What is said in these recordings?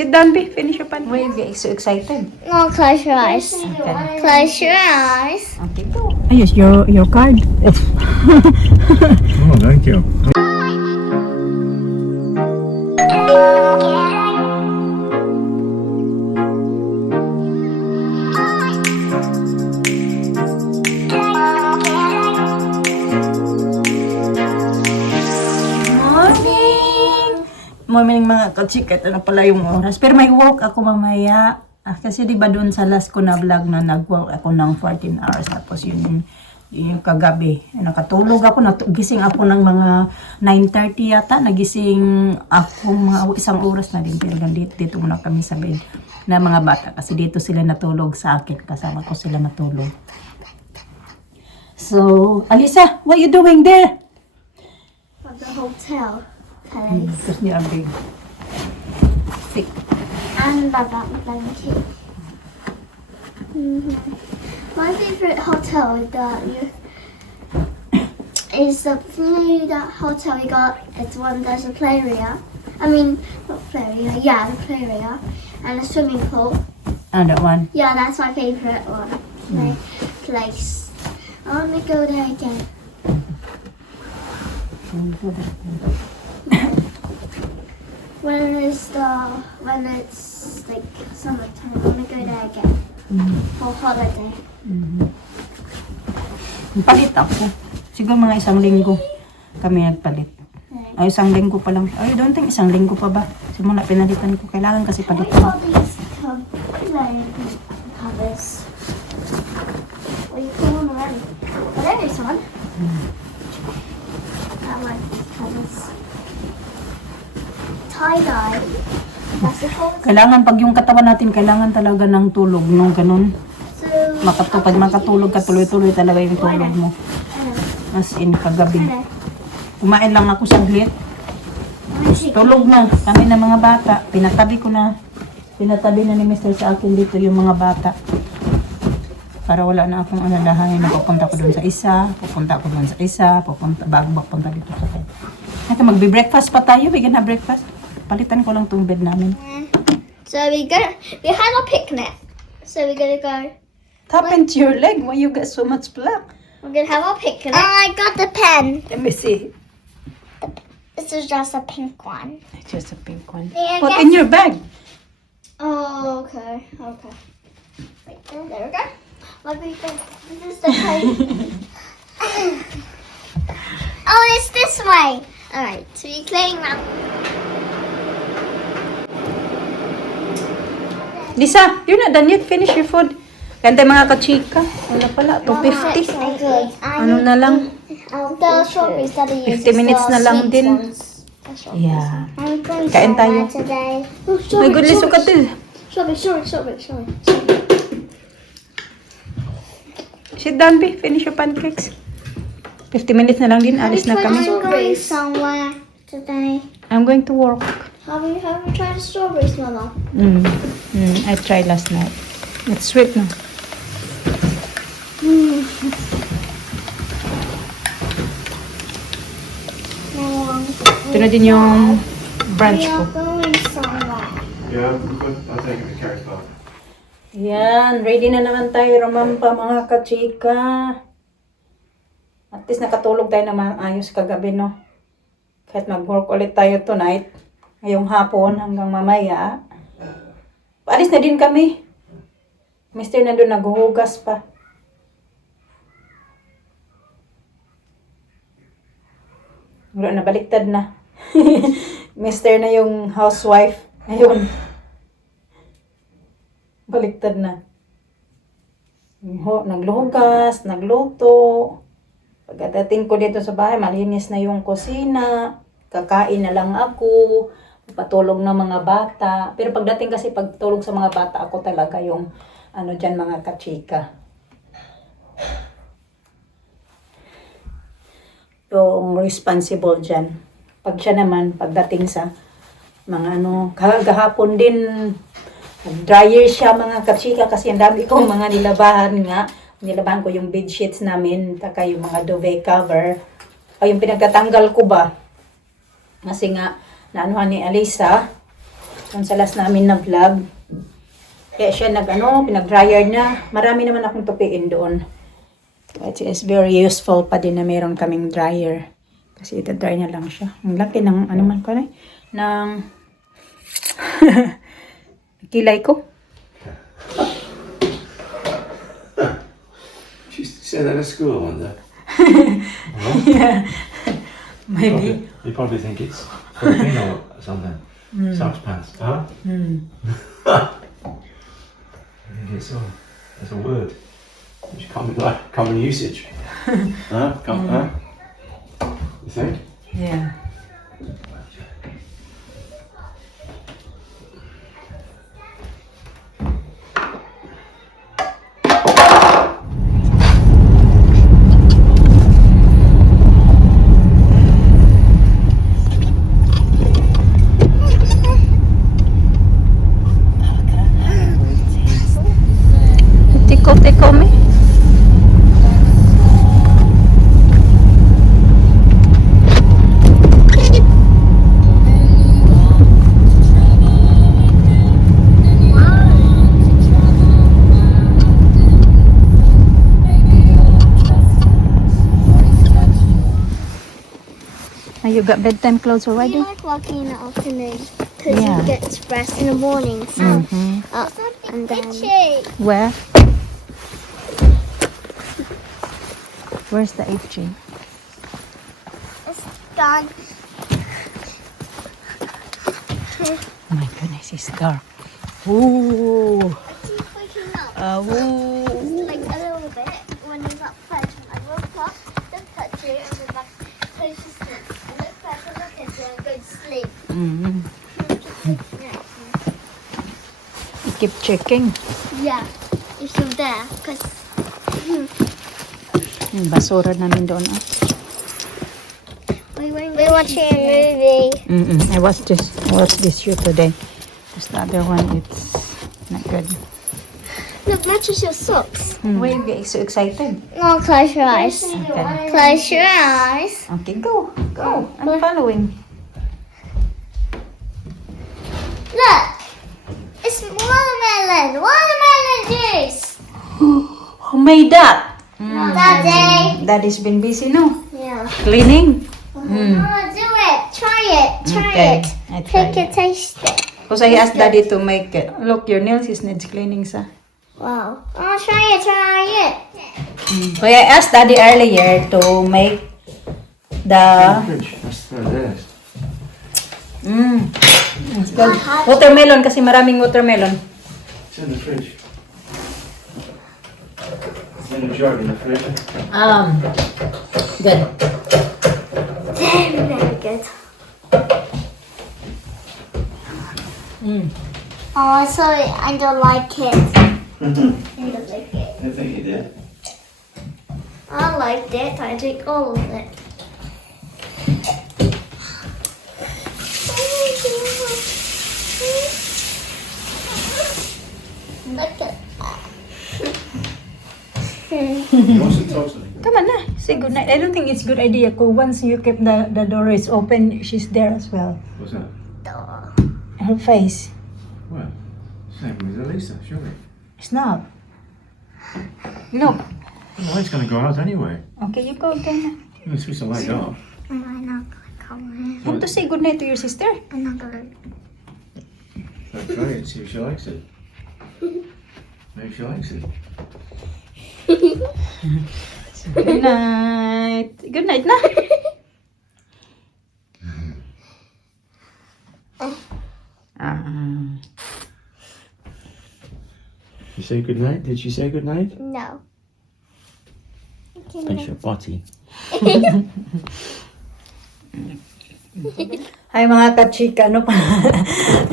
Sit down, B. Finish your pan. Why are you getting so excited? No, close your eyes. Okay. Close your eyes. Okay, go. Ayos, your card. Oh, thank you. Morning mga kachika, ito na pala yung oras. Pero may work ako mamaya. Kasi di ba doon sa last ko na vlog na nag-work ako ng 14 hours. Tapos yun yung kagabi. Nakatulog ako, gising ako ng mga 9:30 yata. Nagising ako mga isang oras na din. Pero dito muna kami sa bed na mga bata. Kasi dito sila natulog sa akin. Kasama ko sila natulog. So, Alisa, what you doing there? At the hotel. Because they are big. Sick. And Baba blanket. My favorite hotel is the that hotel we got. It's one there's a play area. I mean, not play area. Yeah, the play area and a swimming pool. And that one. Yeah, that's my favorite one. Place. I want to go there again. When it's like summertime, I want to go there again for holiday. Palit ako. Siguro mga isang linggo kami nagpalit. Ay, isang linggo pa lang. Ay, don't think isang linggo pa ba? Simula pinalitan ko. Kailangan kasi I palitan. got these covers. What you call them already? Oh, there is one. I like these covers. Tie-dye. That's the whole. Kailangan pag yung katawan natin, kailangan talaga ng tulog. Nung ganun. So, Pag makatulog ka, tuloy-tuloy talaga yung tulog mo. As in, kagabi. Kumain lang ako saglit. Tulog na. Kami na mga bata. Pinatabi na ni Mr. sa akin dito yung mga bata. Para wala na akong alalahanin. Pupunta ko dun sa isa. Bago magpunta dito sa bed. Ito, magbe-breakfast pa tayo. We can have breakfast. Palitan ko lang tong bed namin. So we had a picnic. So we're gonna go. What happened to your leg? Why you got so much black? We're gonna have a picnic. Oh, I got the pen. Let me see. This is just a pink one. It's just a pink one. Yeah, I Put guess- in your bag. Oh, okay. Right there we go. What do you think? This is the pen. Oh, it's this way. All right. So you're playing now. Lisa, you're not done yet. Finish your food. Ganda mga kachika. Wala pala. 250. Good. Ano na lang? The strawberries that I use. 50 minutes na lang din. Yeah. I'm going Kain tayo. today. My goodness, look at this. Strawberry. Sit down, B. Finish your pancakes. 50 minutes na lang din. Alis na kami. I'm going somewhere today. I'm going to work. Have you tried the strawberries, Mama? I tried last night. It's sweet no? Ito na din yung brunch We ko. are going somewhere. Yeah, I'll take it to Carrot Park. Yan, ready na naman tayo ramampa mga kachika. At least nakatulog tayo na maayos kagabi, no? Kahit mag-work ulit tayo tonight, ngayong hapon hanggang mamaya. Paalis na din kami. Mister na doon naghuhugas pa. Wala na, baliktad na. Mister na yung housewife. Ayun. Baliktad na. Nagluhugas, nagluto. Pagdating ko dito sa bahay, malinis na yung kusina. Kakain na lang ako. Patulog ng mga bata. Pero pagdating kasi pagtulog sa mga bata, ako talaga yung dyan mga kachika. Yung responsible dyan. Pag siya naman, pagdating sa mga kagahapon din, dryer siya mga kachika kasi ang dami kong mga nilabahan nga. Nilabahan ko yung bed sheets namin, taka yung mga duvet cover. O yung pinagtatanggal ko ba? Kasi nga, naanuhan ni Alisa, Yung sa last namin na vlog. Kaya siya pinag-dryer na. Marami naman akong tupiin doon. But it's very useful pa din na meron kaming dryer. Kasi ita-dry na lang siya. Ang laki ng, ng kilay ko. She said that at school, I wonder. Yeah. Maybe. You probably think it's Filipino or something. Socks pants. Huh? I think it's a word. It's common usage. Huh? Huh? You think? Yeah. Tickle me. You got bedtime clothes Do already? you like working in the afternoon? Because Yeah. you get to rest in the morning. So, and then Where? Where's the HG? it's done. Oh my goodness, it's dark. Ooh. Keep waking up. Ooh. Like a little bit when you're up first. When I woke up, looked at you and then back close to sleep. I look back and look at you and go to sleep. Keep checking. Yeah, you're still there. Because Yung basura namin doon. we're watching a movie. I watched this show today. Just the other one, it's not good. Look, matches your socks. Why you get so excited? No, close your eyes. Okay. Close your eyes. Okay, go. I'm following. Look, it's watermelon. Watermelon juice. Who made that? Daddy. Daddy's been busy, no? Yeah. Cleaning. Mama, do it. Try it. Try Okay, it. I try Take it, taste it. Because I asked Daddy to make it. Look, your nails needs cleaning, sa. Wow. Oh, try it. Try it. So I asked Daddy earlier to make the Fridge. That's theirs. it's called watermelon kasi maraming watermelon. It's in the fridge. It's in the jug in the fridge. Good. Very, very good. Oh, sorry. I don't like it. I don't like it. I think you did. I liked it. I drink all of it. Look at that. You want some toast? Come on na. Say good night. I don't think it's good idea kung once you keep the door is open, she's there as well. What's that? Her face. Well, same with Elisa, surely. It's not. No. The light's going to go out anyway. Okay, you go again. You're supposed to light off. I'm not gonna come in. Want to say good night to your sister? I'm not gonna. So try it, see if she likes it. Maybe she likes it. Good night. Good night na. You say good night? Did she say good night? No. Thanks your body. Hi mga kachika, ano pa?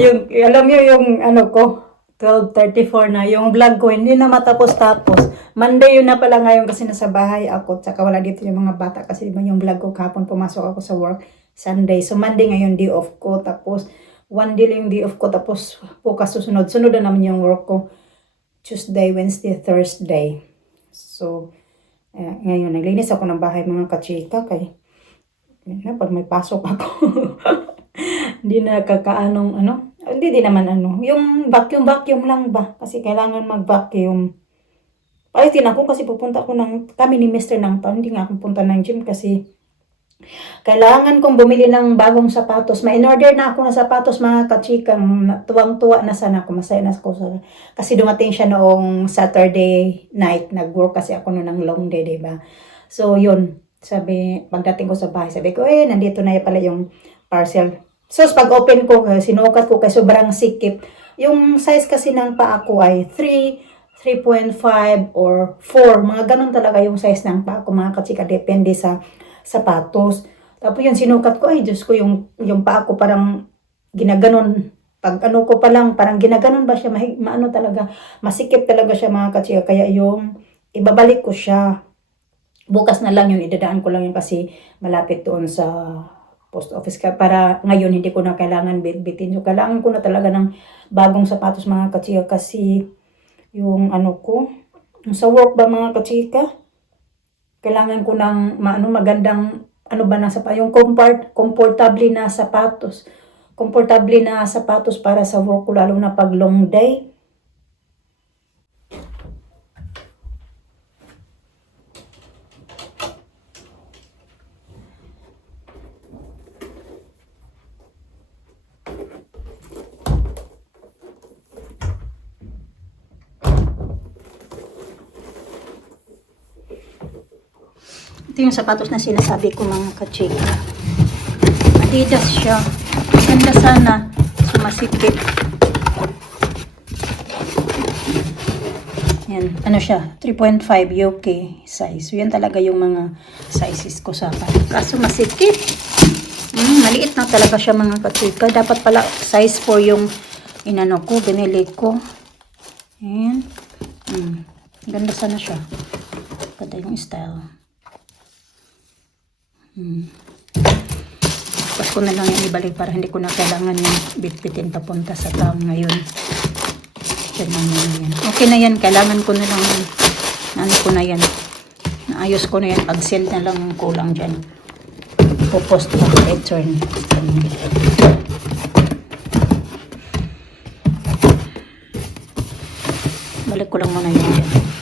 Yung, alam nyo yung ano ko, 12:34 na. Yung vlog ko, hindi na matapos-tapos. Monday yun na pala ngayon kasi nasa bahay ako. Tsaka wala dito yung mga bata kasi diba yung vlog ko kahapon pumasok ako sa work. Sunday. So Monday ngayon day off ko. Tapos one day lang yung day off ko. Tapos bukas susunod. Sunod na naman yung work ko. Tuesday, Wednesday, Thursday. So ngayon naglinis ako ng bahay mga kachika kay pag may pasok ako. Hindi na kakaanong Hindi din naman ano. Yung vacuum lang ba? Kasi kailangan mag-vacuum. Palitin ako kasi pupunta ako kami ni Mr. ng town. Hindi nga ako punta ng gym kasi kailangan kong bumili ng bagong sapatos. Ma-in-order na ako ng sapatos mga kachikang. Tuwang-tuwa na sana ako. Masaya na ako. Kasi dumating siya noong Saturday night. Nag-work kasi ako noong long day, diba? So, yun. Sabi, pagdating ko sa bahay, sabi ko, nandito na pala yung parcel. So, pag open ko, sinukat ko kay sobrang sikip. Yung size kasi ng paa ko ay 3.5 or 4. Mga ganun talaga yung size ng paa ko, mga kachika. Depende sa sapatos. Tapos yun, sinukat ko, Diyos ko, yung paa ko parang ginaganon. Pag ano ko pa lang, parang ginaganon ba siya, maano talaga, masikip talaga siya mga kachika. Kaya yung, ibabalik ko siya. Bukas na lang yun, idadaan ko lang yun kasi malapit doon sa post office. Para ngayon, hindi ko na kailangan bitbitin. So, kailangan ko na talaga ng bagong sapatos mga kachika kasi yung ano ko, sa work ba mga kachika, kailangan ko ng magandang na sapatos, yung comfortable na sapatos. Comfortable na sapatos para sa work ko, lalo na pag long day. Ito yung sapatos na sinasabi ko mga kachika. Adidas siya. Ganda sana. Sumasikip. Yan. Ano siya? 3.5 UK size. So yan talaga yung mga sizes ko sa akin. Kaso masikip. Maliit na talaga siya mga kachika. Dapat pala size 4 yung inano ko. Binili ko. Yan. Ganda sana siya. Ganda yung style. Tapos ko na lang yung ibalik para hindi ko na kailangan yung bitbitin papunta sa town ngayon. Yan. Okay na yan. Kailangan ko na lang ko na yan. Naayos ko na yan. Pag-send na lang yung kulang dyan. Popost pa. Return. Balik ko lang muna yun dyan.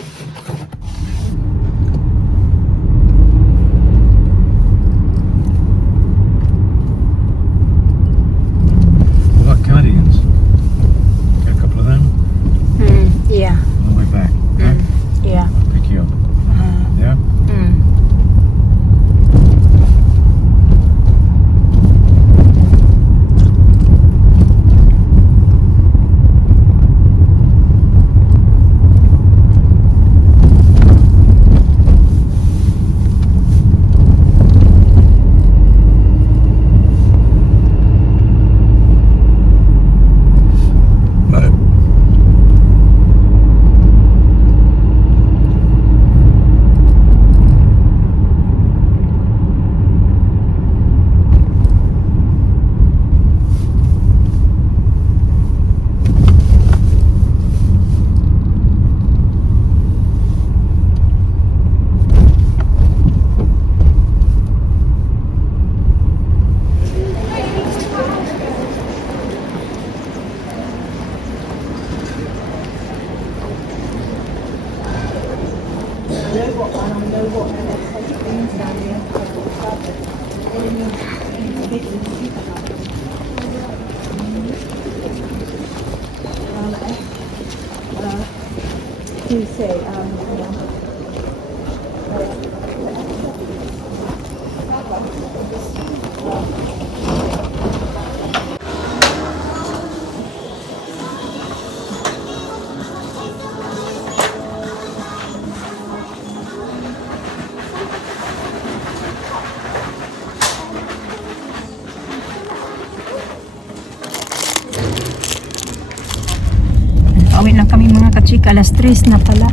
Pauwi na kami mga kachika, alas 3 na pala.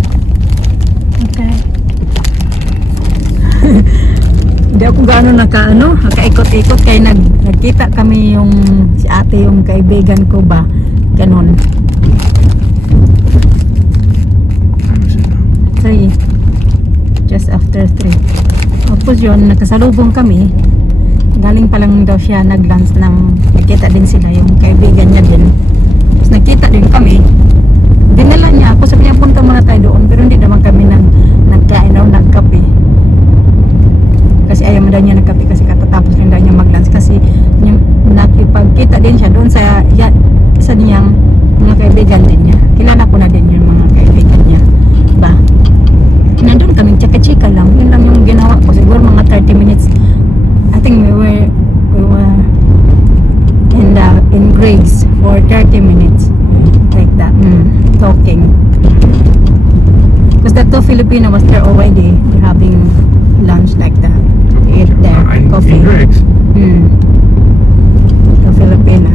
Okay. Hindi ako gaano nakaikot-ikot kaya nagkita kami yung si ate, yung kaibigan ko ba. Ganon. 3. Just after 3. Tapos yun, nagkasalubong kami. Galing pa lang daw siya nag-lunch ng, nagkita din sila yung kaibigan niya din. kami, dinala niya ako, sabi niya punta muna tayo doon, pero hindi naman kami nagkain o nagkape. Kasi ayaw mo daw niya nagkape kasi katatapos rin daw niya mag-lunch kasi yung nakipagkita din siya doon sa niyang mga kaibigan din niya. Kilala ko na din yung mga kaibigan niya. Ba? Nandun kami, chika-chika lang. Yun lang yung ginawa ko. Siguro mga 30 minutes. I think we were in Grace for 30 minutes. Like that. Talking. Because the two Filipino was there already. They're having lunch like that. They ate there. Coffee. In Greg's. The Filipino.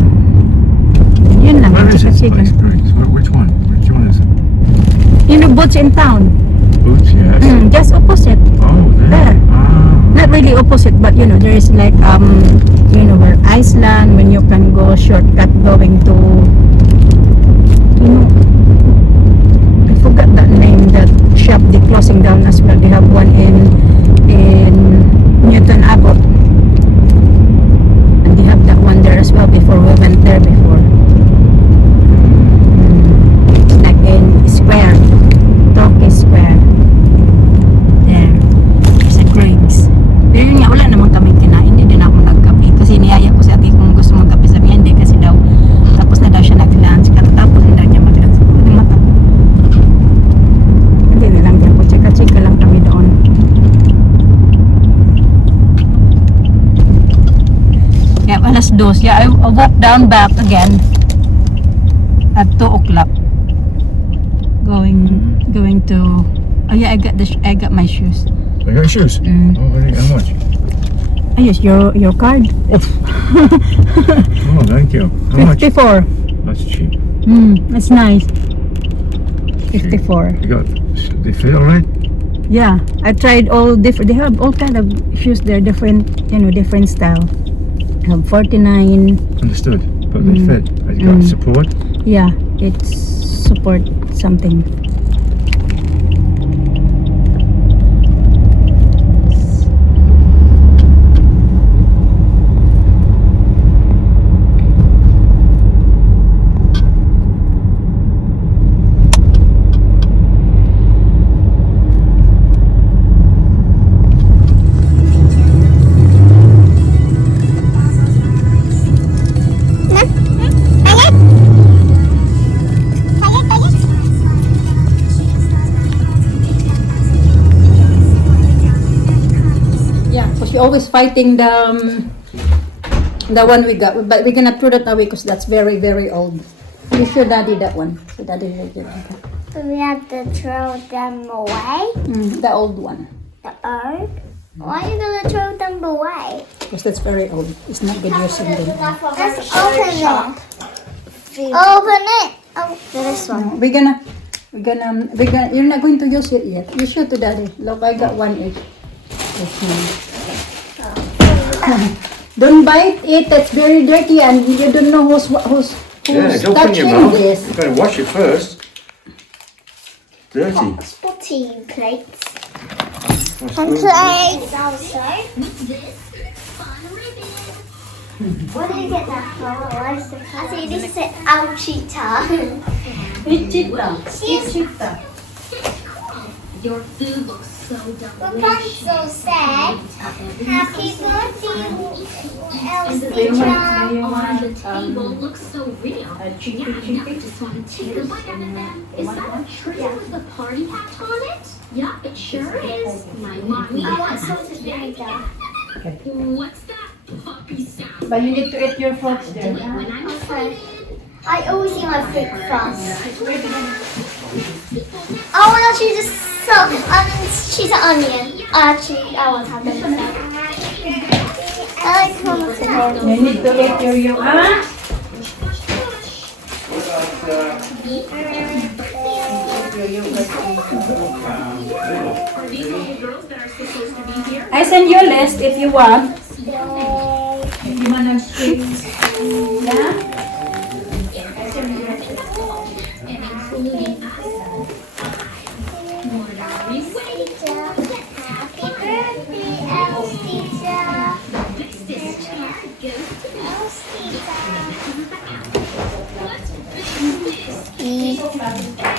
Yun lang. Where is this Chika-chika. place, Greg's? Which one? Which one is it? You know, Boots in town. Boots, yes. Just opposite. Oh, there. There. Ah. Not really opposite, but you know, there is like you know, where Iceland, when you can go shortcut going to, you know, I forgot that name. That shop they closing down as well. They have one in Newton Abbot, and they have that one there as well. Before we went there before, like in Square, Tokyo Square. There, sa Greg's. Pero yun nga, wala naman kami kinain. Hindi din ako nagkape. Kasi niyaya ko si ate kung gusto magkape. Sabi niya, hindi. Kasi daw, tapos na daw siya nag-lunch. Katapos na daw niya mag-lunch. Hindi mata. Hindi nilang dyan po. Chika-chika lang kami doon. Yeah, alas 2. Yeah, I walk down back again at 2 o'clock. Going to... Oh yeah, I got my shoes. I got shoes. Mm. Oh, very, how much? I use your card. Oh, thank you. How much? 54. That's cheap. That's nice. 54. You got, they fit all right? Yeah, I tried all different. They have all kind of shoes there, different, you know, different style. I have 49. Understood. But they fit. You got support? Yeah, it's support something. Always fighting the one we got, but we're gonna throw that away because that's very, very old. You show daddy that one. So daddy will get that. We have to throw them away. The old one. The old? Why are you gonna throw them away? Because that's very old. It's not good using them. Let's open it. Open it. Oh, this one. No, we're gonna. You're not going to use it yet. You show to daddy. Look, I got one each. Don't bite it. That's very dirty, and you don't know who's touching this. You better wash it first. Dirty. Spotty plates. That's And good. plates also. Where did you get that from? I see this is Alchita. It's cheetah. Your food looks so delicious. Rapunzel said, Happy birthday, And the Alchita. on the table looks so real. Yeah, I just want to take a bite out of them. Is that a tree with a party hat on it? Yeah, it sure is. My mommy What has sort of vinegar? What's that puppy sound? But you need to eat your fruits Do there. it when I'm Okay. I always eat my fruit first. I want to choose choose an onion. Actually, I want to have them. I like hummus. You need to eat your Are these all the girls that are supposed to be here? I send you a list if you want. And including us. What are we waiting for? Happy birthday, Alcita. This card goes to Alcita. What's this? Thank you.